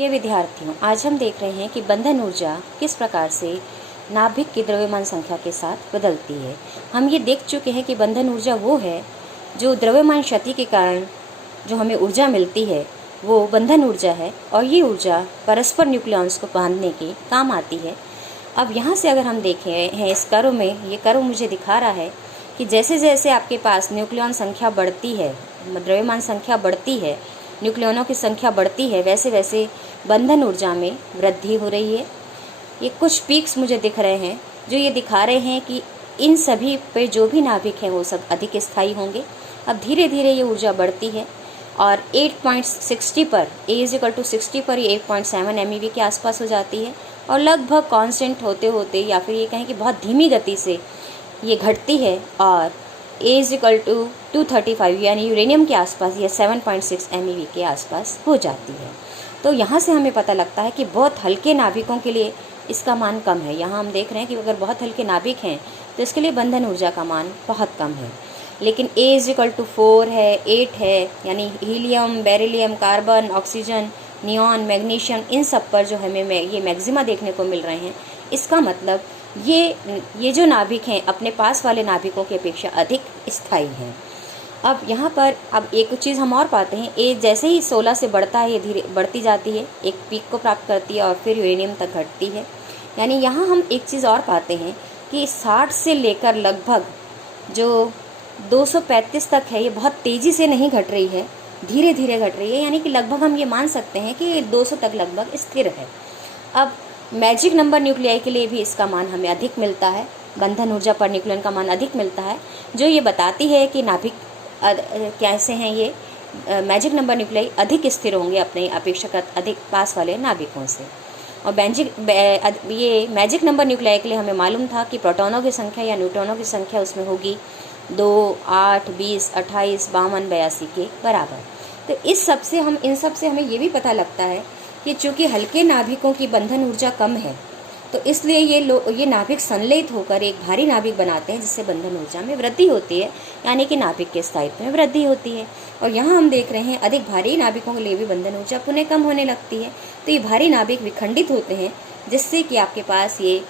प्रिय विद्यार्थियों, आज हम देख रहे हैं कि बंधन ऊर्जा किस प्रकार से नाभिक की द्रव्यमान संख्या के साथ बदलती है। हम ये देख चुके हैं कि बंधन ऊर्जा वो है जो द्रव्यमान क्षति के कारण जो हमें ऊर्जा मिलती है वो बंधन ऊर्जा है, और ये ऊर्जा परस्पर न्यूक्लियॉन्स को बांधने के काम आती है। अब यहाँ से अगर हम देखें हैं इस कर्व में, ये कर्व मुझे दिखा रहा है कि जैसे जैसे आपके पास न्यूक्लियॉन संख्या बढ़ती है, द्रव्यमान संख्या बढ़ती है, न्यूक्लियनों की संख्या बढ़ती है, वैसे वैसे बंधन ऊर्जा में वृद्धि हो रही है। ये कुछ पीक्स मुझे दिख रहे हैं जो ये दिखा रहे हैं कि इन सभी पे जो भी नाभिक हैं वो सब अधिक स्थायी होंगे। अब धीरे धीरे ये ऊर्जा बढ़ती है और 8.60 पर A=60 पर ये 8.7 MeV के आसपास हो जाती है, और लगभग कांस्टेंट होते होते या फिर ये कहें कि बहुत धीमी गति से ये घटती है और A=235 यानी यूरेनियम के आसपास या 7.6 MeV के आसपास हो जाती है। तो यहाँ से हमें पता लगता है कि बहुत हल्के नाभिकों के लिए इसका मान कम है। यहाँ हम देख रहे हैं कि अगर बहुत हल्के नाभिक हैं तो इसके लिए बंधन ऊर्जा का मान बहुत कम है। लेकिन A=4 है, 8 है, यानी helium, beryllium, carbon, oxygen, neon, magnesium, इन सब पर जो हमें ये मैक्सिमा देखने को मिल रहे हैं, इसका मतलब ये जो नाभिक हैं अपने पास वाले नाभिकों की अपेक्षा अधिक स्थायी हैं। अब यहाँ पर एक चीज़ हम और पाते हैं, ए जैसे ही 16 से बढ़ता है ये धीरे बढ़ती जाती है, एक पीक को प्राप्त करती है और फिर यूरेनियम तक घटती है। यानी यहाँ हम एक चीज़ और पाते हैं कि 60 से लेकर लगभग जो 235 तक है, ये बहुत तेज़ी से नहीं घट रही है, धीरे धीरे घट रही है। यानी कि लगभग हम ये मान सकते हैं कि 200 तक लगभग स्थिर है। अब मैजिक नंबर न्यूक्लियाई के लिए भी इसका मान हमें अधिक मिलता है, बंधन ऊर्जा पर न्यूक्लियन का मान अधिक मिलता है, जो ये बताती है कि नाभिक कैसे हैं। ये मैजिक नंबर न्यूक्लियाई अधिक स्थिर होंगे अपने अपेक्षाकृत अधिक पास वाले नाभिकों से। और ये मैजिक नंबर न्यूक्लियाई के लिए हमें मालूम था कि प्रोटॉनों की संख्या या न्यूट्रॉनों की संख्या उसमें होगी 2, 8, 20, 28, 52, 82 के बराबर। तो इन सब से हमें ये भी पता लगता है कि चूँकि हल्के नाभिकों की बंधन ऊर्जा कम है, तो इसलिए ये नाभिक संलयित होकर एक भारी नाभिक बनाते हैं, जिससे बंधन ऊर्जा में वृद्धि होती है, यानी कि नाभिक के स्थायित्व में वृद्धि होती है। और यहाँ हम देख रहे हैं अधिक भारी नाभिकों के लिए भी बंधन ऊर्जा पुनः कम होने लगती है। तो ये भारी नाभिक विखंडित होते हैं, जिससे कि आपके पास ये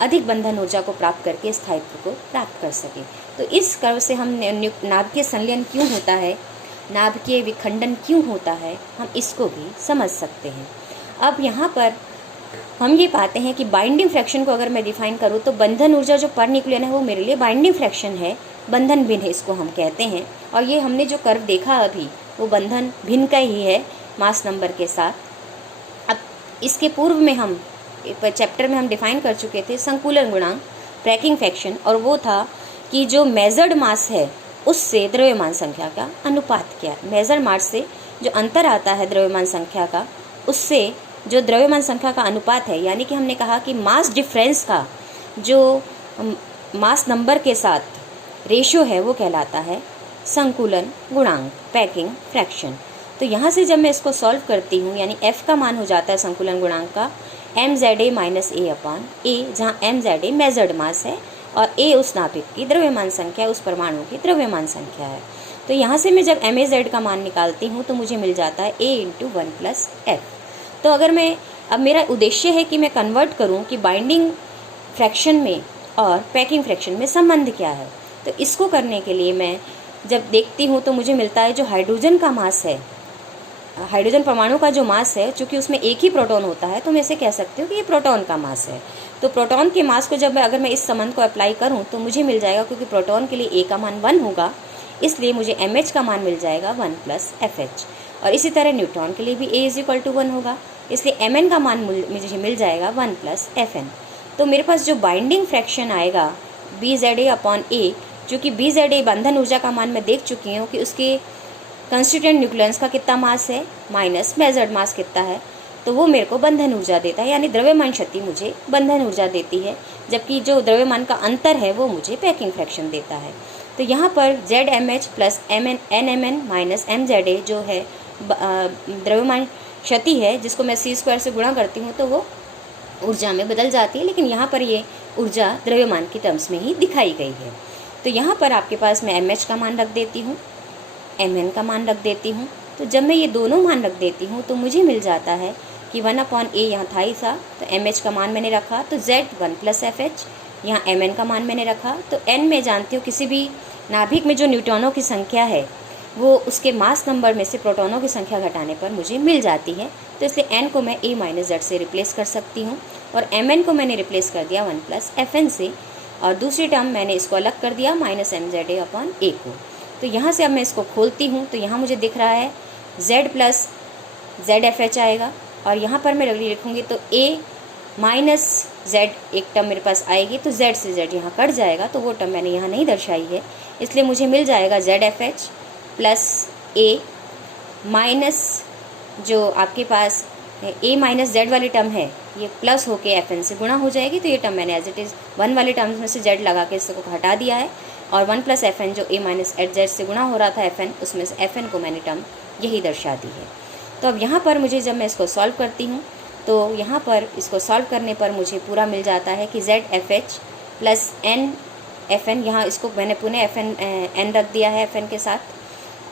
अधिक बंधन ऊर्जा को प्राप्त करके स्थायित्व को प्राप्त कर सके। तो इस कर्व से हम नाभिकीय संलयन क्यों होता है, नाभिकीय विखंडन क्यों होता है, हम इसको भी समझ सकते हैं। अब यहाँ पर हम ये पाते हैं कि बाइंडिंग फ्रैक्शन को अगर मैं डिफाइन करूँ तो बंधन ऊर्जा जो पर न्यूक्लियन है वो मेरे लिए बाइंडिंग फ्रैक्शन है, बंधन भिन्न है, इसको हम कहते हैं। और ये हमने जो कर्व देखा अभी वो बंधन भिन्न का ही है मास नंबर के साथ। अब इसके पूर्व में हम चैप्टर में हम डिफाइन कर चुके थे संकुलन गुणांक, ब्रेकिंग फ्रैक्शन, और वो था कि जो मेजर्ड मास है उससे द्रव्यमान संख्या का अनुपात क्या है। मेजर्ड मास से जो अंतर आता है द्रव्यमान संख्या का, उससे जो द्रव्यमान संख्या का अनुपात है, यानी कि हमने कहा कि मास डिफरेंस का जो मास नंबर के साथ रेशियो है वो कहलाता है संकुलन गुणांक, पैकिंग फ्रैक्शन। तो यहाँ से जब मैं इसको सॉल्व करती हूँ, यानी F का मान हो जाता है संकुलन गुणांक का mZa माइनस A/A, जहाँ mZa मेजर्ड मास है और A उस नाभिक की द्रव्यमान संख्या, उस परमाणु की द्रव्यमान संख्या है। तो यहाँ से मैं जब MaZ का मान निकालती हूँ तो मुझे मिल जाता है A × 1 + F। तो अगर अब मेरा उद्देश्य है कि मैं कन्वर्ट करूं कि बाइंडिंग फ्रैक्शन में और पैकिंग फ्रैक्शन में संबंध क्या है, तो इसको करने के लिए मैं जब देखती हूं तो मुझे मिलता है जो हाइड्रोजन का मास है, हाइड्रोजन परमाणु का जो मास है, चूँकि उसमें एक ही प्रोटॉन होता है तो मैं इसे कह सकती हूँ कि ये प्रोटॉन का मास है। तो प्रोटॉन के मास को अगर मैं इस संबंध को अप्लाई करूँ तो मुझे मिल जाएगा, क्योंकि प्रोटॉन के लिए A का मान 1 होगा, इसलिए मुझे MH का मान मिल जाएगा 1 + FH। और इसी तरह न्यूट्रॉन के लिए भी A=1 होगा, इसलिए Mn का मान मुझे मिल जाएगा 1 + Fn। तो मेरे पास जो बाइंडिंग फ्रैक्शन आएगा BZa/A, जो कि BZa बंधन ऊर्जा का मान मैं देख चुकी हूँ कि उसके कंस्टिट्यूएंट न्यूक्लियंस का कितना मास है माइनस मेजर्ड मास कितना है, तो वो मेरे को बंधन ऊर्जा देता है, यानी द्रव्यमान क्षति मुझे बंधन ऊर्जा देती है, जबकि जो द्रव्यमान का अंतर है वो मुझे पैकिंग फ्रैक्शन देता है। तो यहाँ पर ZmH + NMN माइनस MZa जो है द्रव्यमान क्षति है, जिसको मैं C² से गुणा करती हूँ तो वो ऊर्जा में बदल जाती है, लेकिन यहाँ पर ये ऊर्जा द्रव्यमान की टर्म्स में ही दिखाई गई है। तो यहाँ पर आपके पास मैं MH का मान रख देती हूँ, Mn का मान रख देती हूँ। तो जब मैं ये दोनों मान रख देती हूँ तो मुझे मिल जाता है कि 1/a यहाँ था ही था, तो mh का मान मैंने रखा, तो z 1 + fh, यहाँ mn का मान मैंने रखा। तो n में जानती हूँ किसी भी नाभिक में जो न्यूट्रॉनों की संख्या है वो उसके मास नंबर में से प्रोटॉनों की संख्या घटाने पर मुझे मिल जाती है। तो इसलिए n को मैं a - z से रिप्लेस कर सकती हूँ और mn को मैंने रिप्लेस कर दिया 1 + fn से, और दूसरी टर्म मैंने इसको अलग कर दिया -mza/a को। तो यहाँ से अब मैं इसको खोलती हूँ तो यहाँ मुझे दिख रहा है z + zfh आएगा, और यहाँ पर मैं लिखूँगी तो a - z एक टर्म मेरे पास आएगी, तो z से z यहाँ कट जाएगा, तो वो टर्म मैंने यहाँ नहीं दर्शाई है, इसलिए मुझे मिल जाएगा zfh + a माइनस जो आपके पास a - z वाली टर्म है ये प्लस होके fn से गुणा हो जाएगी। तो ये टर्म मैंने एज इट इज़ 1 वाली टर्म्स में से z लगा के इसको हटा दिया है, और 1 + fn जो a - z से गुणा हो रहा था fn, उसमें से fn को मैंने टर्म यही दर्शा दी है। तो अब यहाँ पर मुझे जब मैं इसको सॉल्व करती हूँ तो यहाँ पर इसको सॉल्व करने पर मुझे पूरा मिल जाता है कि zfh + n fn, यहाँ इसको मैंने पुनः fn n रख दिया है fn के साथ,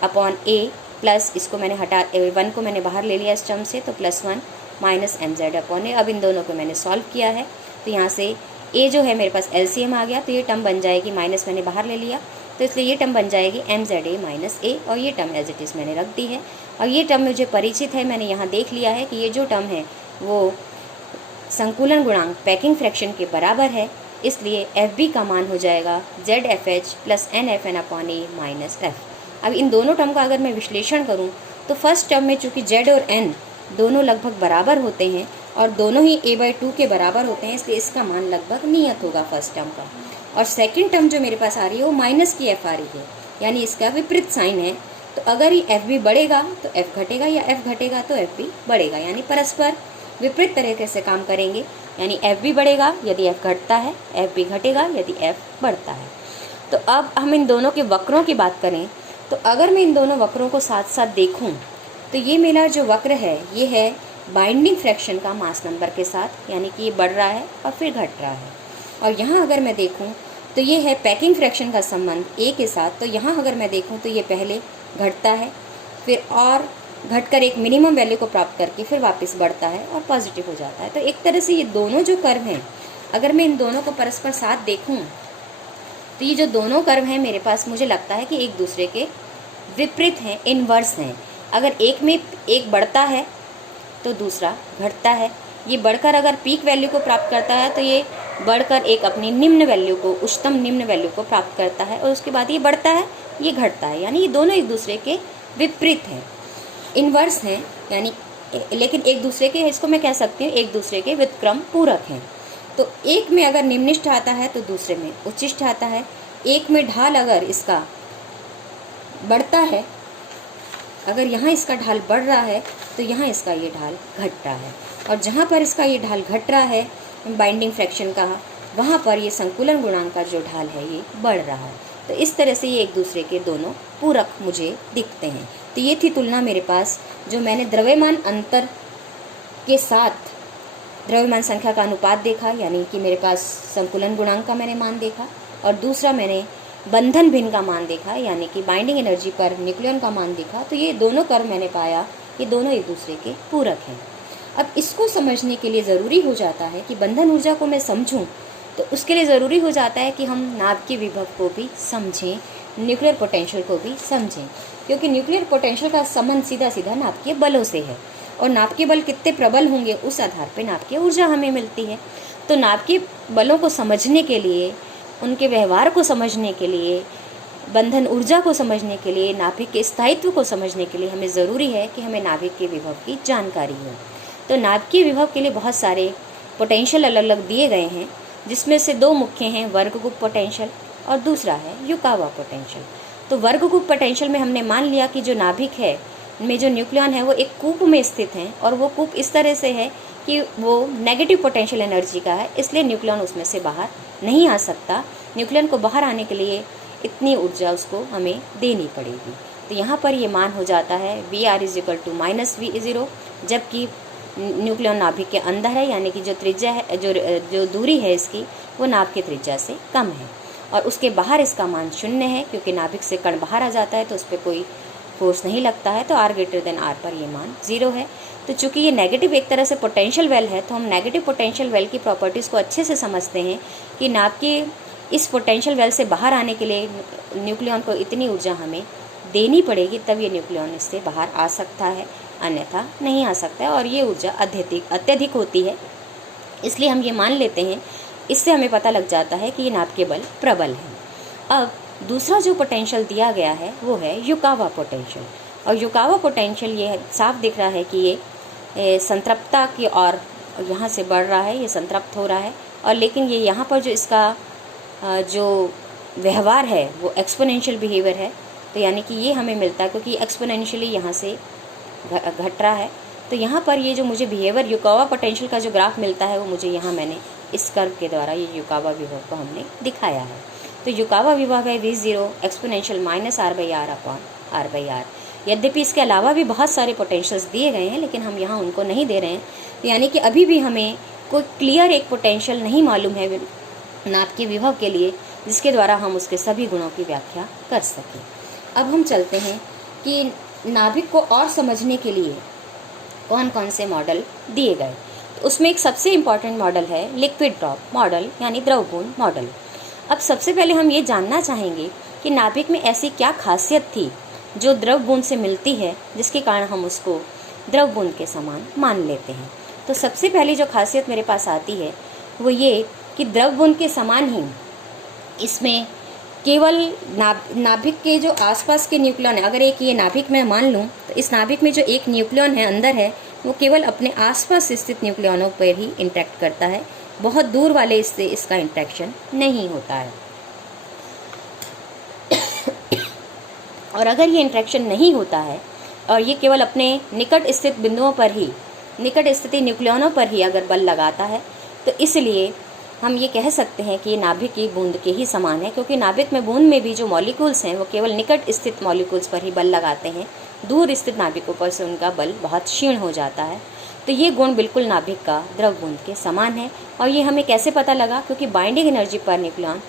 अपॉन a प्लस इसको मैंने हटा 1 को मैंने बाहर ले लिया इस टर्म से, तो +1 - mz/a। अब इन दोनों को मैंने सॉल्व किया है, तो यहाँ से a जो है मेरे पास LCM आ गया, तो ये टर्म बन जाएगी, माइनस मैंने बाहर ले लिया, तो इसलिए ये टर्म बन जाएगी mza - a, और ये टर्म एज इट इज़ मैंने रख दी है। और ये टर्म मुझे परिचित है, मैंने यहाँ देख लिया है कि ये जो टर्म है वो संकुलन गुणांक पैकिंग फ्रैक्शन के बराबर है, इसलिए FB का मान हो जाएगा ZFH + NFn/a - f। अब इन दोनों टर्म का अगर मैं विश्लेषण करूं तो फर्स्ट टर्म में चूंकि Z और N दोनों लगभग बराबर होते हैं और दोनों ही a/2 के बराबर होते हैं, इसलिए इसका मान लगभग नियत होगा फर्स्ट टर्म का। और सेकंड टर्म जो मेरे पास आ रही है वो माइनस की f आ रही है, यानी इसका विपरीत साइन है। तो अगर ये FB बढ़ेगा तो f घटेगा, या f घटेगा तो FB बढ़ेगा, यानी परस्पर विपरीत तरीके से काम करेंगे, यानी FB बढ़ेगा यदि f घटता है, FB घटेगा यदि f बढ़ता है। तो अब हम इन दोनों के वक्रों की बात करें तो अगर मैं इन दोनों वक्रों को साथ साथ देखूं तो ये मेरा जो वक्र है ये है बाइंडिंग फ्रैक्शन का मास नंबर के साथ, यानी कि ये बढ़ रहा है और फिर घट रहा है। और यहाँ अगर मैं देखूं तो ये है पैकिंग फ्रैक्शन का संबंध a के साथ, तो यहाँ अगर मैं देखूं तो ये पहले घटता है, फिर और घटकर एक मिनिमम वैल्यू को प्राप्त करके फिर वापस बढ़ता है और पॉजिटिव हो जाता है। तो एक तरह से ये दोनों जो कर्व हैं, अगर मैं इन दोनों को परस्पर साथ देखूं तो ये जो दोनों कर्व हैं मेरे पास, मुझे लगता है कि एक दूसरे के विपरीत हैं, इन्वर्स हैं। अगर एक में एक बढ़ता है तो दूसरा घटता है, ये बढ़कर अगर पीक वैल्यू को प्राप्त करता है तो ये बढ़कर एक अपनी निम्न वैल्यू को, उच्चतम निम्न वैल्यू को प्राप्त करता है, और उसके बाद ये बढ़ता है, ये घटता है, यानी ये दोनों एक दूसरे के विपरीत हैं, इन्वर्स हैं, यानी लेकिन एक दूसरे के, इसको मैं कह सकती हूँ एक दूसरे के व्युत्क्रम पूरक हैं। तो एक में अगर निम्निष्ठ आता है तो दूसरे में उच्चिष्ठ आता है, एक में ढाल अगर इसका बढ़ता है, अगर यहाँ इसका ढाल बढ़ रहा है तो यहाँ इसका ये ढाल घट रहा है, और जहाँ पर इसका ये ढाल घट रहा है बाइंडिंग फ्रैक्शन का, वहाँ पर ये संकुलन गुणांक का जो ढाल है ये बढ़ रहा है। तो इस तरह से ये एक दूसरे के दोनों पूरक मुझे दिखते हैं। तो ये थी तुलना मेरे पास, जो मैंने द्रव्यमान अंतर के साथ द्रव्यमान संख्या का अनुपात देखा, यानी कि मेरे पास संकुलन गुणांक का मैंने मान देखा, और दूसरा मैंने बंधन भिन्न का मान देखा, यानी कि बाइंडिंग एनर्जी पर न्यूक्लियन का मान देखा। तो ये दोनों कर्व मैंने पाया ये दोनों एक दूसरे के पूरक हैं। अब इसको समझने के लिए ज़रूरी हो जाता है कि बंधन ऊर्जा को मैं समझूं, तो उसके लिए ज़रूरी हो जाता है कि हम नाभ के विभव को भी समझें, न्यूक्लियर पोटेंशियल को भी समझें, क्योंकि न्यूक्लियर पोटेंशियल का संबंध सीधा सीधा नाभ के बलों से है, और नाभ के बल कितने प्रबल होंगे उस आधार पर नाभ की ऊर्जा हमें मिलती है। तो नाभ के बलों को समझने के लिए, उनके व्यवहार को समझने के लिए, बंधन ऊर्जा को समझने के लिए, नाभिक के स्थायित्व को समझने के लिए हमें ज़रूरी है कि हमें नाभिक के विभव की जानकारी हो। तो नाभ के विभव के लिए बहुत सारे पोटेंशियल अलग अलग दिए गए हैं, जिसमें से दो मुख्य हैं, वर्गकूप पोटेंशियल और दूसरा है युकावा पोटेंशियल। तो वर्गकूप पोटेंशियल में हमने मान लिया कि जो नाभिक है में जो न्यूक्लियन है वो एक कूप में स्थित हैं, और वो कूप इस तरह से है कि वो नेगेटिव पोटेंशियल एनर्जी का है, इसलिए न्यूक्लियन उसमें से बाहर नहीं आ सकता। न्यूक्लियन को बाहर आने के लिए इतनी ऊर्जा उसको हमें देनी पड़ेगी। तो यहाँ पर ये मान हो जाता है VR = -V0, जबकि न्यूक्लियन नाभिक के अंदर है, यानी कि जो त्रिज्या है, जो दूरी है इसकी, वो नाभ के त्रिज्या से कम है, और उसके बाहर इसका मान 0 है, क्योंकि नाभिक से कण बाहर आ जाता है तो उस पर कोई फोर्स नहीं लगता है, तो R ग्रेटर देन R पर ये मान 0 है। तो चूंकि ये नेगेटिव एक तरह से पोटेंशियल वेल है, तो हम नेगेटिव पोटेंशियल वेल की प्रॉपर्टीज़ को अच्छे से समझते हैं कि नाभ के इस पोटेंशियल वेल से बाहर आने के लिए न्यूक्लियन को इतनी ऊर्जा हमें देनी पड़ेगी, तब ये न्यूक्लियन इससे बाहर आ सकता है, अन्यथा नहीं आ सकता है। और ये ऊर्जा अत्यधिक होती है, इसलिए हम ये मान लेते हैं, इससे हमें पता लग जाता है कि ये नाभ के बल प्रबल है। अब दूसरा जो पोटेंशियल दिया गया है वो है युकावा पोटेंशियल, और युकावा पोटेंशियल ये साफ दिख रहा है कि ये संतृप्तता की ओर यहाँ से बढ़ रहा है, ये संतृप्त हो रहा है। और लेकिन ये यहाँ पर जो इसका जो व्यवहार है वो एक्सपोनेंशियल बिहेवियर है, तो यानी कि ये हमें मिलता है क्योंकि एक्सपोनेंशियली यहाँ से घट रहा है। तो यहाँ पर ये जो मुझे बिहेवियर युकावा पोटेंशियल का जो ग्राफ मिलता है वो मुझे यहाँ मैंने इस कर्व के द्वारा ये युकावा विभव को हमने दिखाया है। तो युकावा विभव है V0 exponential -R/R upon R/R। यद्यपि इसके अलावा भी बहुत सारे पोटेंशियल्स दिए गए हैं, लेकिन हम यहाँ उनको नहीं दे रहे हैं। तो यानी कि अभी भी हमें कोई क्लियर एक पोटेंशियल नहीं मालूम है नाभ के विभव के लिए, जिसके द्वारा हम उसके सभी गुणों की व्याख्या कर सकें। अब हम चलते हैं कि नाभिक को और समझने के लिए कौन कौन से मॉडल दिए गए। तो उसमें एक सबसे इम्पॉर्टेंट मॉडल है लिक्विड ड्रॉप मॉडल, यानी द्रव बूंद मॉडल। अब सबसे पहले हम ये जानना चाहेंगे कि नाभिक में ऐसी क्या खासियत थी जो द्रव बूंद से मिलती है, जिसके कारण हम उसको द्रव बूंद के समान मान लेते हैं। तो सबसे पहली जो खासियत मेरे पास आती है वो ये कि द्रव बूंद के समान ही इसमें केवल नाभिक के जो आसपास के न्यूक्लियन है, अगर एक ये नाभिक मैं मान लूँ तो इस नाभिक में जो एक न्यूक्लियन है अंदर है वो केवल अपने आसपास स्थित न्यूक्लियनों पर ही इंटरेक्ट करता है, बहुत दूर वाले इससे इसका इंटरेक्शन नहीं होता है। और अगर ये इंटरेक्शन नहीं होता है और ये केवल अपने निकट स्थित बिंदुओं पर ही, निकट स्थित न्यूक्लियनों पर ही अगर बल लगाता है, तो इसलिए हम ये कह सकते हैं कि ये नाभिक की बूंद के ही समान है, क्योंकि नाभिक में बूंद में भी जो मॉलिक्यूल्स हैं वो केवल निकट स्थित मॉलिक्यूल्स पर ही बल लगाते हैं, दूर स्थित नाभिकों पर से उनका बल बहुत क्षीण हो जाता है। तो ये गुण बिल्कुल नाभिक का द्रव बूंद के समान है। और ये हमें कैसे पता लगा? क्योंकि binding energy per nucleon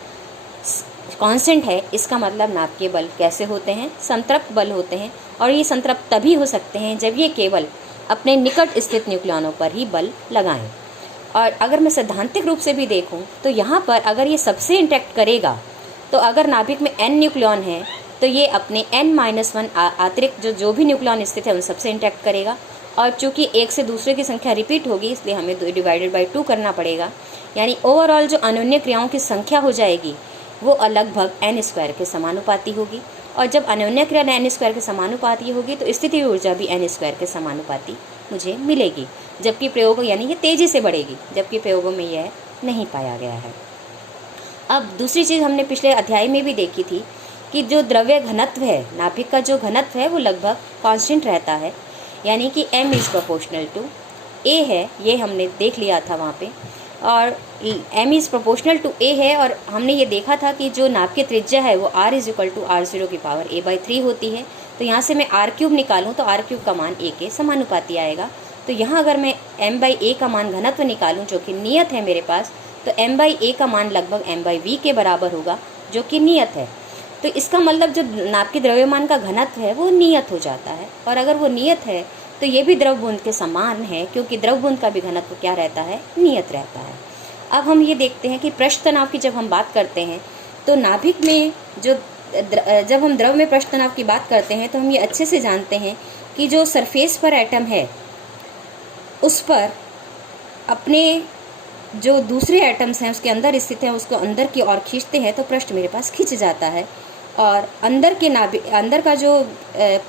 constant है, इसका मतलब नाभ के बल कैसे होते हैं? संतृप्त बल होते हैं। और ये संतृप्त तभी हो सकते हैं जब ये केवल अपने निकट स्थित न्यूक्लियनों पर ही बल लगाएं। और अगर मैं सैद्धांतिक रूप से भी देखूं तो यहाँ पर अगर ये सबसे इंटरेक्ट करेगा, तो अगर नाभिक में n न्यूक्लियन है तो ये अपने n-1 अतिरिक्त जो भी न्यूक्लियन स्थित है उन सबसे इंटरेक्ट करेगा। और चूंकि एक से दूसरे की संख्या रिपीट होगी, इसलिए हमें डिवाइडेड बाई 2 करना पड़ेगा, यानी ओवरऑल जो अनोन्य क्रियाओं की संख्या हो जाएगी वो लगभग n² के समानुपाती होगी। और जब अनोन्य क्रिया n² के समानुपाती होगी तो स्थितिज ऊर्जा भी n² के समानुपाती मुझे मिलेगी, जबकि प्रयोगों यानी ये तेज़ी से बढ़ेगी, जबकि प्रयोगों में यह नहीं पाया गया है। अब दूसरी चीज़ हमने पिछले अध्याय में भी देखी थी कि जो द्रव्य घनत्व है, नाभिक का जो घनत्व है वो लगभग कांस्टेंट रहता है, यानी कि m is proportional to a है, ये हमने देख लिया था वहाँ पे। और m is proportional to a है, और हमने ये देखा था कि जो नाभ की त्रिज्या है वो r is equal to r0 की पावर a/3 होती है। तो यहाँ से मैं r³ निकालूँ तो r³ का मान a के समानुपाती आएगा। तो यहाँ अगर मैं m/a का मान घनत्व निकालूँ जो कि नियत है मेरे पास, तो m/a का मान लगभग m/v के बराबर होगा, जो कि नियत है। तो इसका मतलब जो नाभ के द्रव्यमान का घनत्व है वो नियत हो जाता है। और अगर वो नियत है तो ये भी द्रव बूंद के समान है, क्योंकि द्रव बूंद का भी घनत्व क्या रहता है? नियत रहता है। अब हम ये देखते हैं कि पृष्ठ तनाव की जब हम बात करते हैं तो नाभिक में जब हम द्रव में पृष्ठ तनाव की बात करते हैं तो हम ये अच्छे से जानते हैं कि जो सरफेस पर एटम है उस पर अपने जो दूसरे एटम्स हैं उसके अंदर स्थित हैं उसको अंदर की ओर खींचते हैं तो पृष्ठ मेरे पास खिंच जाता है। और अंदर का जो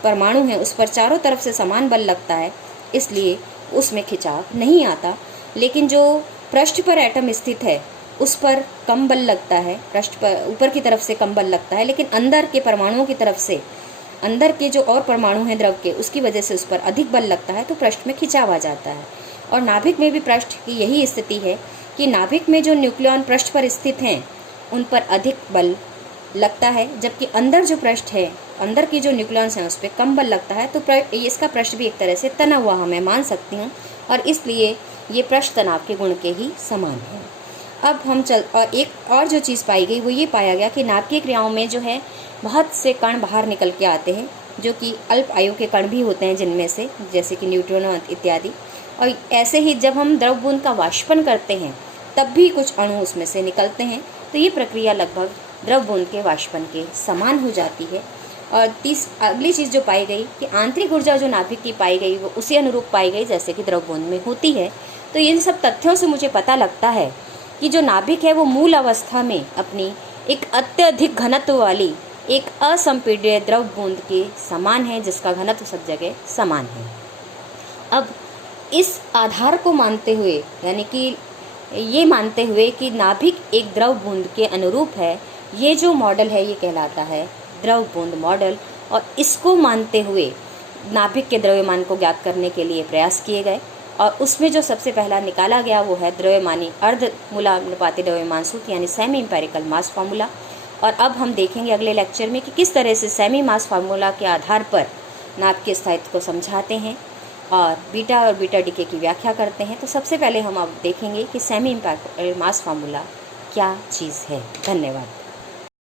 परमाणु है उस पर चारों तरफ से समान बल लगता है, इसलिए उसमें खिंचाव नहीं आता। लेकिन जो पृष्ठ पर एटम स्थित है उस पर कम बल लगता है, पृष्ठ पर ऊपर की तरफ से कम बल लगता है, लेकिन अंदर के परमाणुओं की तरफ से, अंदर के जो और परमाणु हैं द्रव के, उसकी वजह से उस पर अधिक बल लगता है, तो पृष्ठ में खिंचाव आ जाता है। और नाभिक में भी पृष्ठ की यही स्थिति है कि नाभिक में जो न्यूक्लियन पृष्ठ पर स्थित हैं उन पर अधिक बल लगता है, जबकि अंदर जो पृष्ठ है, अंदर की जो न्यूक्लियंस हैं उस पर कम बल लगता है। तो इसका पृष्ठ भी एक तरह से तना हुआ मैं मान सकती हूँ, और इसलिए ये पृष्ठ तनाव के गुण के ही समान है। अब हम और एक और जो चीज़ पाई गई वो ये पाया गया कि नाभिकीय क्रियाओं में जो है बहुत से कण बाहर निकल के आते हैं, जो कि अल्प आयु के कण भी होते हैं जिनमें से, जैसे कि न्यूट्रॉन इत्यादि। और ऐसे ही जब हम द्रव बूंद का वाष्पन करते हैं तब भी कुछ अणु उसमें से निकलते हैं। तो ये प्रक्रिया लगभग द्रव बूंद के वाष्पन के समान हो जाती है। और अगली चीज़ जो पाई गई कि आंतरिक ऊर्जा जो नाभिक की पाई गई वो उसी अनुरूप पाई गई जैसे कि द्रव बूंद में होती है। तो इन सब तथ्यों से मुझे पता लगता है कि जो नाभिक है वो मूल अवस्था में अपनी एक अत्यधिक घनत्व वाली एक असंपीड्य द्रव बूंद के समान है, जिसका घनत्व सब जगह समान है। अब इस आधार को मानते हुए, यानी कि ये मानते हुए कि नाभिक एक द्रव बूंद के अनुरूप है, ये जो मॉडल है ये कहलाता है द्रव बूंद मॉडल। और इसको मानते हुए नाभिक के द्रव्यमान को ज्ञात करने के लिए प्रयास किए गए, और उसमें जो सबसे पहला निकाला गया वो है द्रव्यमानी अर्ध मूलानुपाती द्रव्यमान सूत्र, यानी सेमी इंपेरिकल मास फार्मूला। और अब हम देखेंगे अगले लेक्चर में कि किस तरह से सेमी मास फार्मूला के आधार पर नाभिक के स्थायित्व को समझाते हैं और बीटा डीके की व्याख्या करते हैं। तो सबसे पहले हम अब देखेंगे कि सेमी इंपेरिकल मास फार्मूला क्या चीज़ है। धन्यवाद।